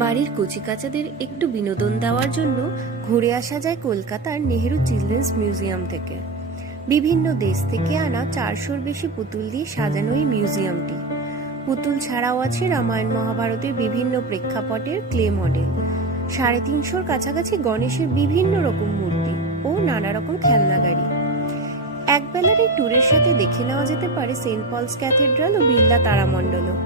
বাড়ির কচিকাচাদের একটু বিনোদন দেওয়ার জন্য ঘুরে আসা যায় কলকাতার নেহেরু চিলড্রেন্স মিউজিয়াম থেকে। বিভিন্ন দেশ থেকে আনা 400-র বেশি পুতুল দিয়ে সাজানো এই মিউজিয়ামটি। পুতুল ছাড়াও আছে রামায়ণ মহাভারতের বিভিন্ন প্রেক্ষাপটের ক্লে মডেল, 350-র কাছাকাছি গণেশের বিভিন্ন রকম মূর্তি ও নানা রকম খেলনা গাড়ি। একবেলার এই ট্যুরের সাথে দেখে নেওয়া যেতে পারে সেন্ট পলস ক্যাথেড্রাল ও বিড়লা তারামণ্ডলও।